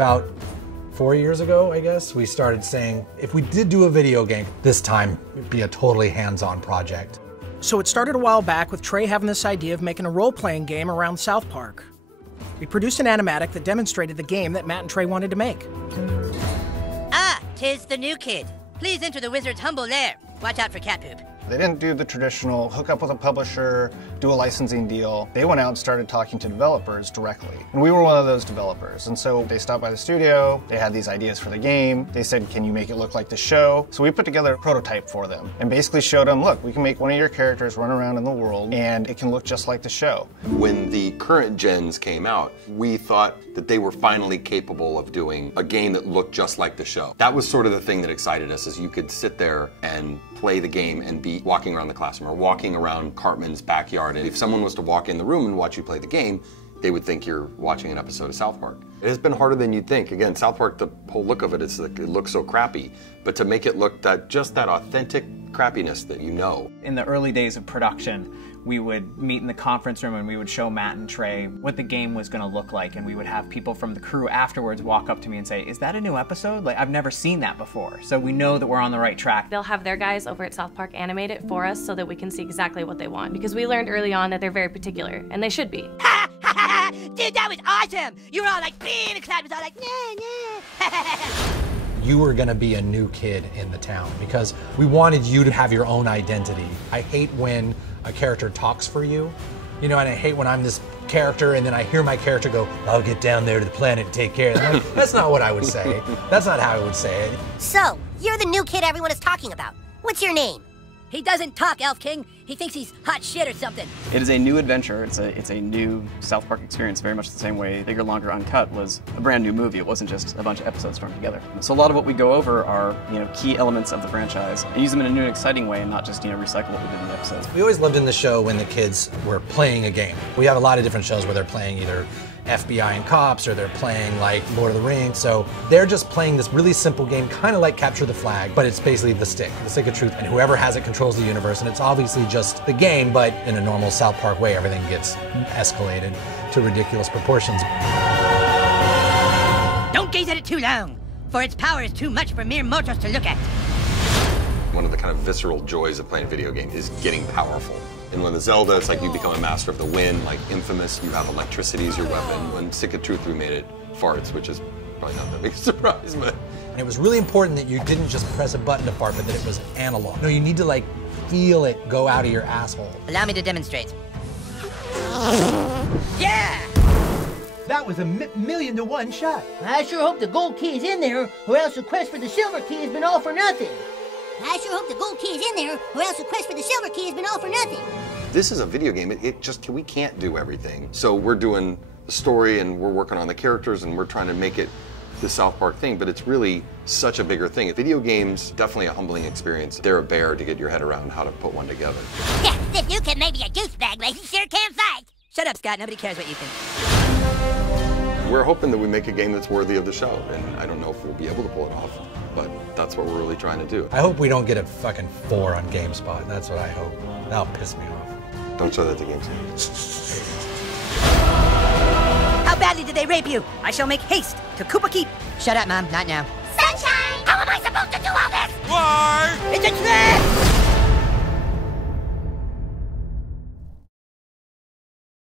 about 4 years ago, I guess, we started saying, if we did do a video game, this time it'd be a totally hands-on project. So it started a while back with Trey having this idea of making a role-playing game around South Park. We produced an animatic that demonstrated the game that Matt and Trey wanted to make. Ah, 'tis the new kid. Please enter the wizard's humble lair. Watch out for cat poop. They didn't do the traditional hook up with a publisher, do a licensing deal. They went out and started talking to developers directly. And we were one of those developers. And so they stopped by the studio, they had these ideas for the game. They said, can you make it look like the show? So we put together a prototype for them and basically showed them, look, we can make one of your characters run around in the world and it can look just like the show. When the current gens came out, we thought that they were finally capable of doing a game that looked just like the show. That was sort of the thing that excited us, is you could sit there and play the game and be walking around the classroom or walking around Cartman's backyard. And if someone was to walk in the room and watch you play the game, they would think you're watching an episode of South Park. It has been harder than you'd think. Again, South Park, the whole look of it, it looks so crappy. But to make it look just that authentic crappiness that you know. In the early days of production, we would meet in the conference room and we would show Matt and Trey what the game was going to look like, and we would have people from the crew afterwards walk up to me and say, is that a new episode? Like, I've never seen that before. So we know that we're on the right track. They'll have their guys over at South Park animate it for us so that we can see exactly what they want, because we learned early on that they're very particular, and they should be. Ha ha ha! Dude, that was awesome! You were all like, and the crowd was all like, nah. You were gonna be a new kid in the town because we wanted you to have your own identity. I hate when a character talks for you, you know, and I hate when I'm this character and then I hear my character go, I'll get down there to the planet and take care of them. That's not what I would say. That's not how I would say it. So, you're the new kid everyone is talking about. What's your name? He doesn't talk, Elf King. He thinks he's hot shit or something. It is a new adventure. It's a new South Park experience, very much the same way Bigger, Longer, Uncut was a brand new movie. It wasn't just a bunch of episodes strung together. So a lot of what we go over are, key elements of the franchise and use them in a new and exciting way, and not just, recycle what we did in the episodes. We always loved in the show when the kids were playing a game. We have a lot of different shows where they're playing either FBI and cops, or they're playing like Lord of the Rings. So they're just playing this really simple game, kind of like Capture the Flag, but it's basically the stick of truth, and whoever has it controls the universe, and it's obviously just the game, but in a normal South Park way, everything gets escalated to ridiculous proportions. Don't gaze at it too long, for its power is too much for mere mortals to look at. One of the kind of visceral joys of playing a video game is getting powerful. And when the Zelda, it's like you become a master of the wind, like Infamous, you have electricity as your weapon. When Stick of Truth, we made it farts, which is probably not that big a surprise, but. And it was really important that you didn't just press a button to fart, but that it was analog. No, you need to like feel it go out of your asshole. Allow me to demonstrate. Yeah! That was a million to one shot. I sure hope the gold key is in there, or else the quest for the silver key has been all for nothing. I sure hope the gold key is in there, or else the quest for the silver key has been all for nothing. This is a video game. We can't do everything. So we're doing the story and we're working on the characters and we're trying to make it the South Park thing, but it's really such a bigger thing. Video games, definitely a humbling experience. They're a bear to get your head around how to put one together. Yeah, this new kid may be a douchebag, but he sure can fight. Shut up, Scott. Nobody cares what you think. We're hoping that we make a game that's worthy of the show, and I don't know if we'll be able to pull it off, but that's what we're really trying to do. I hope we don't get a fucking 4 on GameSpot. That's what I hope. That'll piss me off. Don't show that to GameSpot. How badly did they rape you? I shall make haste to Koopa Keep. Shut up, Mom. Not now. Sunshine! How am I supposed to do all this? Why? It's a trap!